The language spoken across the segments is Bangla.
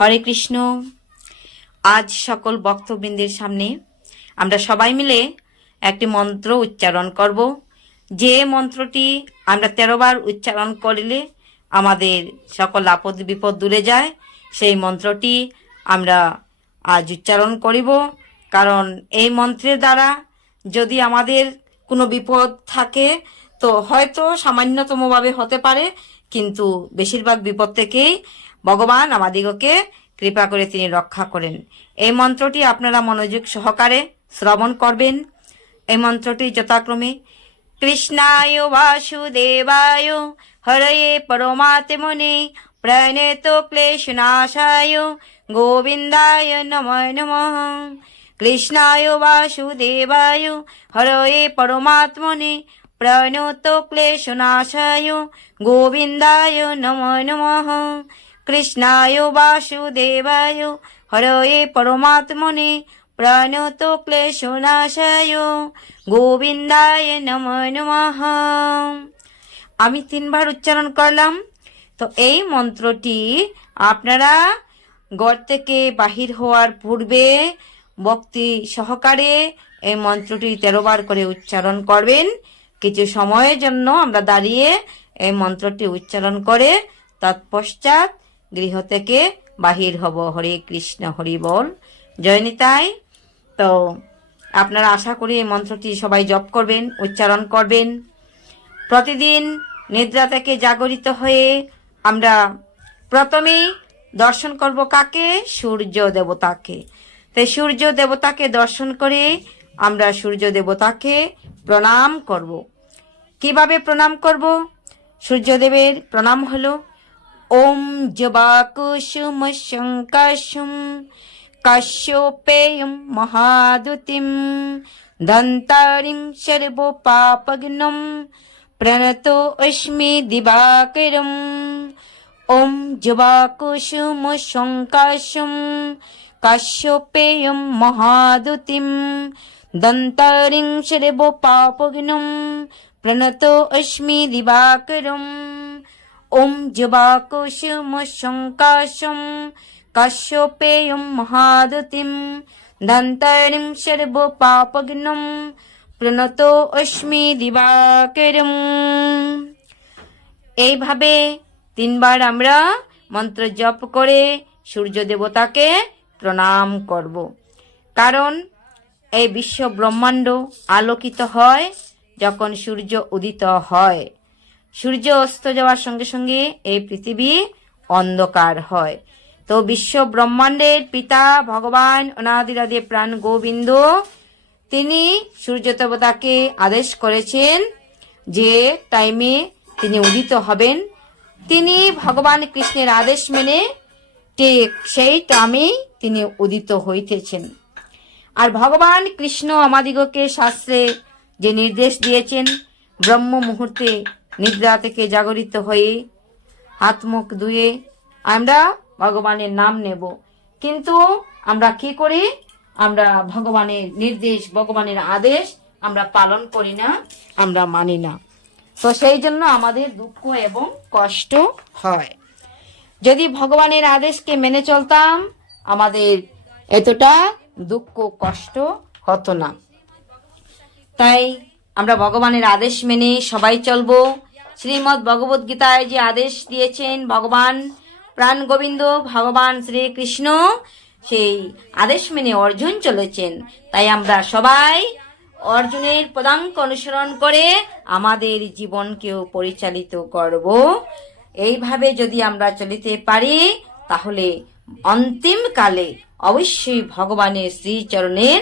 হরে কৃষ্ণ। আজ সকল ভক্তবৃন্দের সামনে আমরা সবাই মিলে একটি মন্ত্র উচ্চারণ করব। যে মন্ত্রটি আমরা তেরোবার উচ্চারণ করলে আমাদের সকল আপদ বিপদ দূরে যায়, সেই মন্ত্রটি আমরা আজ উচ্চারণ করিব। কারণ এই মন্ত্রের দ্বারা যদি আমাদের কোনো বিপদ থাকে, তো হয়তো সামান্যতমভাবে হতে পারে। কিন্তু বেশিরভাগ বিপদ থেকেই ভগবান আমাদিগকে কৃপা করে তিনি রক্ষা করেন। এই মন্ত্রটি আপনারা মনোযোগ সহকারে শ্রবণ করবেন। এই মন্ত্রটি যথাক্রমে, কৃষ্ণায় বাসুদেবায় হরয়ে পরমাত্মনে প্রণেত ক্লেশনাশায়, গোবিন্দায় নমঃ নমঃ। কৃষ্ণায় বাসুদেবায় হরয়ে পরমাত্মনে প্রণত ক্লেশনাশায় গোবিন্দায় নম নমঃ কৃষ্ণায় বাসুদেবায় হরয়ে পরমাত্মনে প্রণত ক্লেশনাশায় গোবিন্দায় নম নমঃ আমি তিনবার উচ্চারণ করলাম, তো এই মন্ত্রটি আপনারা ঘর থেকে বাহির হওয়ার পূর্বে ভক্তি সহকারে এই মন্ত্রটি তেরোবার করে উচ্চারণ করবেন। কিছু সময়ের জন্য আমরা দাঁড়িয়ে এই মন্ত্রটি উচ্চারণ করে তৎপশ্চাৎ গৃহ থেকে বাহির হব। হরে কৃষ্ণ, হরি বল। জয়নিতাই তো আপনারা আশা করি এই মন্ত্রটি সবাই জপ করবেন, উচ্চারণ করবেন। প্রতিদিন নিদ্রা থেকে জাগরিত হয়ে আমরা প্রথমেই দর্শন করব কাকে? সূর্য দেবতাকে। তাই সূর্য দেবতাকে দর্শন করে আমরা সূর্য দেবতাকে প্রণাম করব। কীভাবে প্রণাম করব? সূর্যদেবের প্রণাম হলো, ওম জবাকুসুম শঙ্কাশুম কাশ্যপেয়ম মহাদুতিম দন্তারিম সর্বপাপগ্নম প্রণত অস্মি দিবাকরম। ওম জবাকুসুম শঙ্কাশুম কাশ্যপেয়ম মহাদুতিম দন্তারিং সর্বপাপগ্নম প্রণতো অস্মি দিবাকরম ওম জবাকুসুম শঙ্কাশম কাশ্যপেয়ম মহাদতিম দন্তরিম সর্বপাপগ্নম প্রণতো অস্মি দিবাকরম এইভাবে তিনবার আমরা মন্ত্র জপ করে সূর্য দেবতাকে প্রণাম করব। কারণ এই বিশ্ব ব্রহ্মাণ্ড আলোকিত হয় যখন সূর্য উদিত হয়। সূর্য অস্ত যাওয়ার সঙ্গে সঙ্গে এই পৃথিবী অন্ধকার হয়। তো বিশ্ব ব্রহ্মাণ্ডের পিতা ভগবান অনাদিরাদে প্রাণ গোবিন্দ, তিনি সূর্য দেবতাকে আদেশ করেছেন যে টাইমে তিনি উদিত হবেন। তিনি ভগবান কৃষ্ণের আদেশ মেনে ঠিক সেই টাইমেই তিনি উদিত হইতেছেন। আর ভগবান কৃষ্ণ আমাদিগকে শাস্ত্রে যে নির্দেশ দিয়েছেন, ব্রহ্ম মুহূর্তে নিদ্রা থেকে জাগরিত হয়ে হাত মুখ ধুয়ে আমরা ভগবানের নাম নেব। কিন্তু আমরা কি করি? আমরা ভগবানের নির্দেশ, ভগবানের আদেশ আমরা পালন করি না, আমরা মানি না। তো সেই জন্য আমাদের দুঃখ এবং কষ্ট হয়। যদি ভগবানের আদেশকে মেনে চলতাম, আমাদের এতটা দুঃখ, কষ্ট হতো না। তাই আমরা ভগবানের আদেশ মেনে সবাই চলবো। শ্রীমৎ ভগবত গীতায় যে আদেশ দিয়েছেন ভগবান প্রাণ গোবিন্দ, ভগবান শ্রীকৃষ্ণ, সেই আদেশ মেনে অর্জুন চলেছেন। তাই আমরা সবাই অর্জুনের পদাঙ্ক অনুসরণ করে আমাদের জীবনকেও পরিচালিত করব। এইভাবে যদি আমরা চলিতে পারি, তাহলে অন্তিম কালে অবশ্যই ভগবানের শ্রীচরণের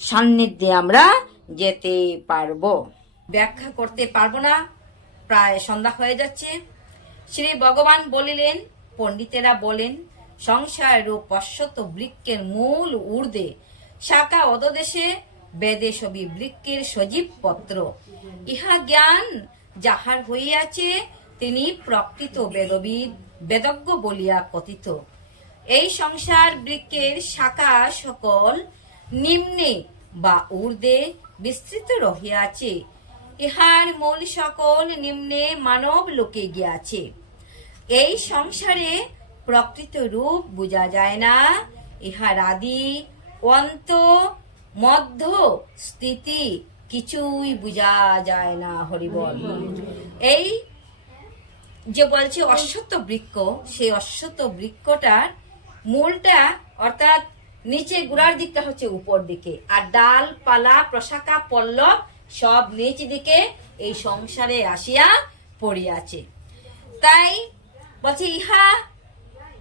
সান্নিধ্যে আমরা যেতে পারব। ব্যাখ্যা করতে পারব না। প্রায় সন্ধ্যা হয়ে যাচ্ছে। শ্রী ভগবান বলিলেন, পণ্ডিতেরা বলেন, সংসার ও পশ্চত বৃক্ষের মূল ঊর্ধ্বে, শাখা অদদেশে বেদে সবি বৃক্ষের সজীব পত্র। ইহা জ্ঞান যাহার হইয়াছে, তিনি প্রকৃত বেদবিদ, বেদজ্ঞ বলিয়া কথিত। এই সংসার বৃক্ষের শাখা সকল নিম্নে বা ঊর্ধ্বে বিস্তৃত রহিয়াছে। ইহার মূল সকল নিম্নে মানব লোকে গিয়াছে। এই সংসারে প্রকৃত রূপ বোঝা যায় না। ইহার আদি অন্ত মধ্য স্থিতি কিছুই বোঝা যায় না হরিবল। এই যে বলছে অশ্বত্থ বৃক্ষ, সেই অশ্বত্থ বৃক্ষটার মূলটা অর্থাৎ নিচে গুড়ার দিকটা হচ্ছে উপর দিকে। আর ডাল, পালা, প্রশাখা, পল্লব সব নিচ দিকে এই সংসারে আসিয়া পড়িয়াছে। তাই বলছে, ইহা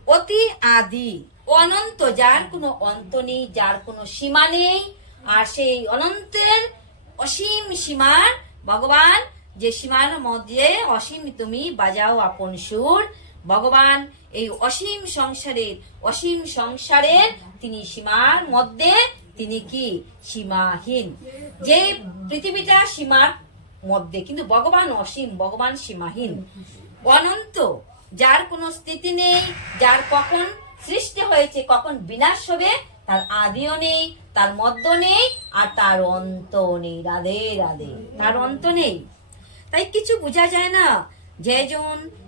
অতি আদি। অনন্ত, যার কোনো অন্ত নেই, যার কোনো সীমা নেই। আর সেই অনন্তের অসীম সীমার, ভগবান যে সীমার মধ্যে অসীম তুমি বাজাও আপন সুর। ভগবান এই অসীম সংসারের অসীম সংসারের তিনি সীমার মধ্যে তিনি কি? সীমাহীন। যে পৃথিবীটা সীমার মধ্যে, কিন্তু ভগবান অসীম, ভগবান সীমাহীন। অনন্ত, যার কোনো স্থিতি নেই, যার কখন সৃষ্টি হয়েছে, কখন বিনাশ হবে, তার আদিও নেই, তার মধ্য নেই, আর তার অন্ত নেই। রাধে রাধে। তার অন্ত নেই। তাই কিছু বোঝা যায় না। যেজন স-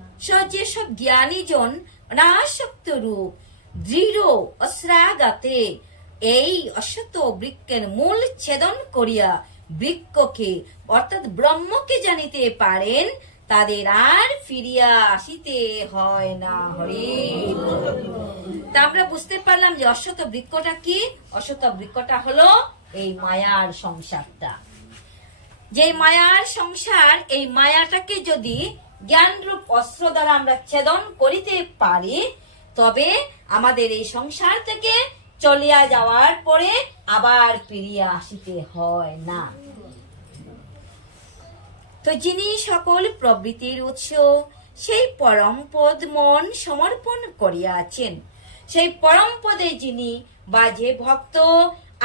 যেসব জ্ঞানী জন অনাসক্ত রূপ দৃঢ় অশ্রাগাতে এই অসত বৃক্ষের মূল ছেদন করিয়া বৃক্ষকে, অর্থাৎ ব্রহ্মকে জানিতে পারেন, তাদের আর ফিরিয়া আসিতে হয় না। হরে তা আমরা বুঝতে পারলাম যে অশ্বত বৃক্ষটা কি? অশ্বত বৃক্ষটা হলো এই মায়ার সংসারটা। যে মায়ার সংসার, এই মায়াটাকে যদি জ্ঞানরূপ অস্ত্র দ্বারা আমরা ছেদন করিতে পারি, তবে আমাদের এই সংসার থেকে চলিয়া যাওয়ার পরে আবার ফিরিয়া আসিতে হয় না। তো যিনি সকল প্রবৃত্তির উৎস, সেই পরম পদ মন সমর্পণ করিয়াছেন। সেই পরম পদে যিনি বা যে ভক্ত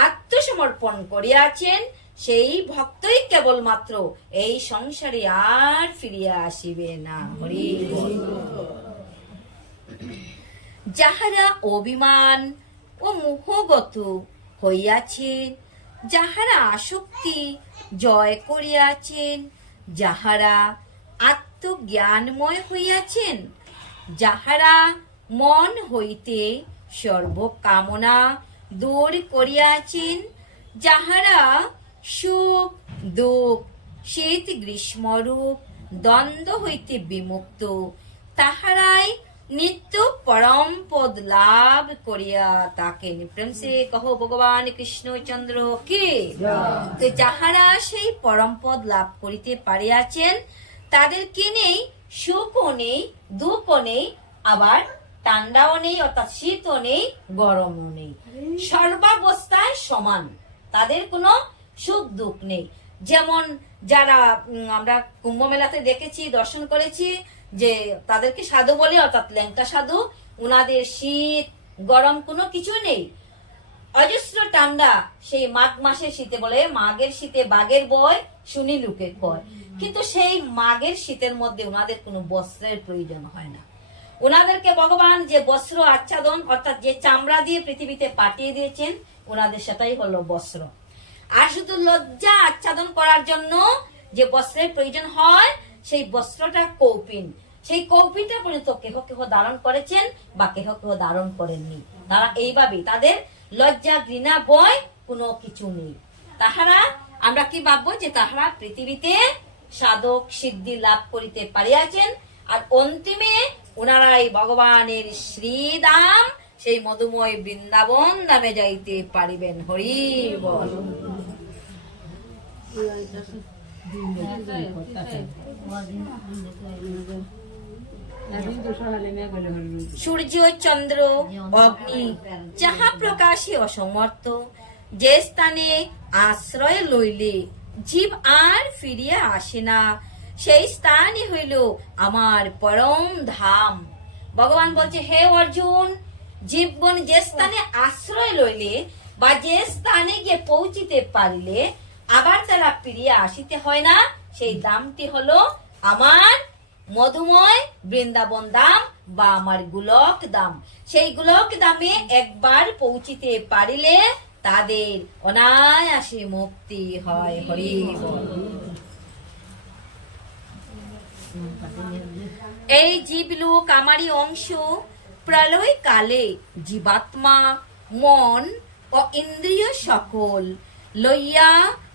আত্মসমর্পণ করিয়াছেন সেই ভক্তই কেবলমাত্র এই সংসারে আর ফিরিয়া আসিবে না। হরি যাহারা অভিমান ও মোহগত হইয়াছেন যাহারা আসক্তি জয় করিয়াছেন, যাহারা আত্মজ্ঞানময় হইয়াছেন, যাহারা মন হইতে সর্বকামনা দূর করিয়াছেন, যাহারা সুখ দুঃখ শীত গ্রীষ্মরূপ দ্বন্দ্ব হইতে বিমুক্ত তাহারাই নিত্য পরম পদ লাভ করিয়া তাকে প্রেম সে কহ ভগবান কৃষ্ণচন্দ্র কে? তো যাহারা সেই পরম পদ লাভ করিতে পারিয়াছেন তাদেরকে নেই সুখও নেই দুঃখও নেই আবার ঠান্ডাও নেই অর্থাৎ শীতও নেই গরমও নেই। সর্বাবস্থায় সমান। তাদের কোনো সুখ দুঃখ নেই। যেমন যারা আমরা কুম্ভ মেলাতে দেখেছি, দর্শন করেছি, যে তাদেরকে সাধু বলে, অর্থাৎ ল্যাংটা সাধু, উনাদের শীত, গরম কোনো কিছু নেই। অজস্র ঠান্ডা, সেই মাঘ মাসের শীতে বলে, মাঘের শীতে বাঘের বয়, শুনি লুকের কয় কিন্তু সেই মাঘের শীতের মধ্যে ওনাদের কোনো বস্ত্রের প্রয়োজন হয় না। ওনাদেরকে ভগবান যে বস্ত্র আচ্ছাদন, অর্থাৎ যে চামড়া দিয়ে পৃথিবীতে পাঠিয়ে দিয়েছেন ওনাদের সেটাই হলো বস্ত্র। আর শুধু লজ্জা আচ্ছাদন করার জন্য যে বস্ত্রের প্রয়োজন হয়, সেই বস্ত্রটা কৌপিন। সেই কৌপিনটা পর্যন্ত কেহ কেহ ধারণ করেছেন বা কেহ কেহ ধারণ করেননি। তারা এইভাবেই, তাদের লজ্জা, ঘৃণা, ভয় কোনো কিছু নেই। তাহারা, আমরা কি ভাববো যে তাহারা পৃথিবীতে সাধক সিদ্ধি লাভ করিতে পারিয়াছেন আর অন্তিমে ওনারাই ভগবানের শ্রীদাম সেই মধুময় বৃন্দাবন নামে যাইতে পারিবেন। হরি বল। সূর্য, চন্দ্র, অগ্নি, যাহা প্রকাশে অসমর্থ, যে স্থানে আশ্রয় লইলে জীব আর ফিরিয়া আসে না। সেই স্থানই হইল আমার পরম ধাম। ভগবান বলছে, হে অর্জুন জীবন যে স্থানে আশ্রয় লইলে বা যে স্থানে গিয়ে পৌঁছিতে পারিলে আবার তারা ফিরিয়া আসিতে হয় না, সেই দামটি হলো আমার মধুময় বৃন্দাবন দাম বা আমার গুলক দাম সেই গুলক দামে একবার পৌঁছিতে পারিলে তাদের অনায়াসে মুক্তি হয় হরি। এই জীবলোক আমারই অংশ প্রলয় কালে জীবাত্মা, মন ও ইন্দ্রিয় সকল লইয়া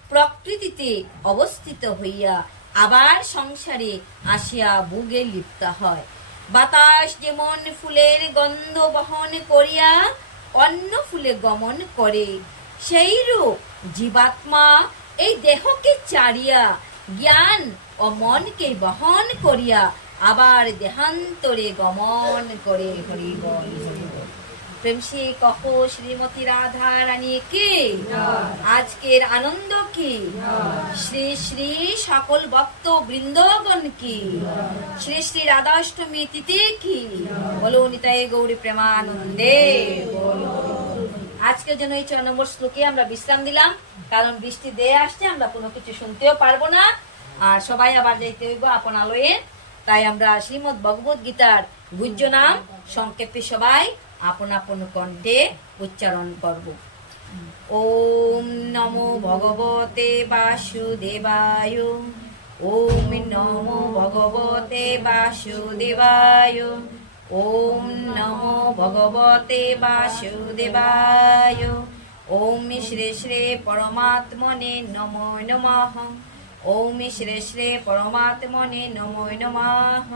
প্রকৃতিতে অবস্থিত হইয়া আবার সংসারে আসিয়া বুগে লিপ্ত হয়। বাতাস যেমন ফুলের গন্ধ বহন করিয়া অন্য ফুলে গমন করে, সেইরূপ জীবাত্মা এই দেহকে চারিয়া জ্ঞান ও মনকে বহন করিয়া আবার দেহান্তরে গমন করে হরি বল কহ শ্রীমতী রাধা রানী কে? আজকের আনন্দ কি? শ্রী শ্রী সকল ভক্ত বৃন্দগণ কি? শ্রী শ্রী রাধাষ্টমী তিথি কি? বলো নিতাই গৌরী প্রেমানন্দে। আজকের জন্য এই ছয় নম্বর শ্লোকে আমরা বিশ্রাম দিলাম, কারণ বৃষ্টি দেয়ে আসছে, আমরা কোনো কিছু শুনতেও পারব না, আর সবাই আবার যাইতে হইব আপন আলোয়ে। তাই আমরা শ্রীমদ ভগবত গীতার গুজ্জ নাম, সংক্ষেপে সবাই আপন আপন কণ্ঠে উচ্চারণ করব। ওম নমো ভগবতে বাসুদেবায়, ওম নমো ভগবতে বাসুদেবায়, ওম নমো ভগবতে বাসুদেবায়, ওম শ্রী শ্রী পরমাত্মনে নমো নমঃ, ওম শ্রী শ্রী পরমাত্মনে নমো নমঃ।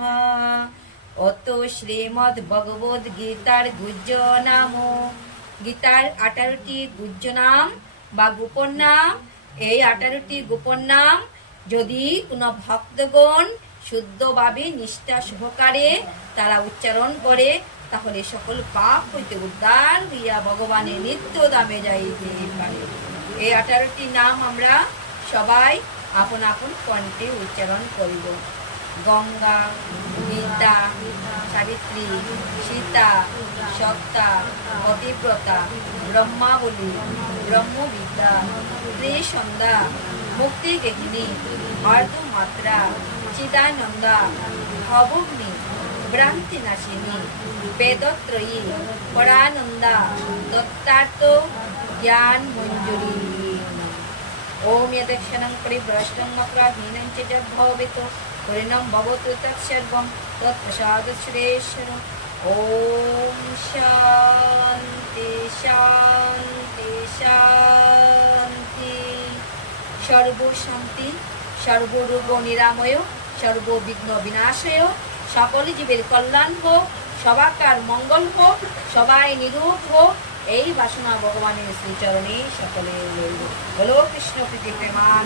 অত শ্রীমদ ভগবদ গীতার গুজ্জ নাম। গীতার আঠারোটি গুজ্জ নাম বা গোপন নাম, এই আঠারোটি গোপন নাম যদি কোনো ভক্তগণ শুদ্ধভাবে নিষ্ঠা সহকারে তারা উচ্চারণ করে, তাহলে সকল পাপ হইতে উদ্ধার হইয়া ভগবানের নিত্য দামে যাইতে পারে। এই আঠারোটি নাম আমরা সবাই আপন আপন কণ্ঠে উচ্চারণ করিব। গঙ্গা, গীতা, সাবিত্রী, সীতা, সত্তা অতিব্রতা ব্রহ্মাবলী, ব্রহ্মবিদ্যা, ত্রিসন্ধ্যা মুক্তি গেহিনী অর্ধমাত্রা চিদানন্দা, ভবগ্নি, ভ্রান্তিনাশিনী, বেদত্রয়ী, পরানন্দা দত্তার্ত জ্ঞান মঞ্জুরি ওম ইদক্ষণং পরিভ্রষ্টং মক্রাহীনং চ ভবিত হরিণম ভবতু তৎসর্বম তৎপ্রসাদ সুরেশ্বর ওম শান্তি শান্তি শান্তি সর্বশান্তি সর্বরূপ নিরাময় সর্ববিঘ্ন বিনাশয় সকল জীবের কল্যাণ হোক সবাকার মঙ্গল হোক সবাই নিরূপ হোক এই বাসনা ভগবানের শ্রীচরণে সকলে বলো কৃষ্ণ প্রীতি প্রেমান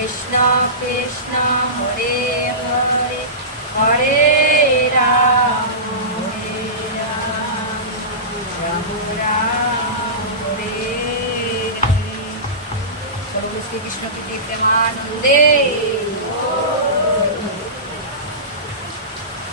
কৃষ্ণ কৃষ্ণ, হরে হরে হরে রাম হরে রাম রাম রাম, হরে হরে। সর্ব শ্রীকৃষ্ণ প্রীতি প্রেমানন্দে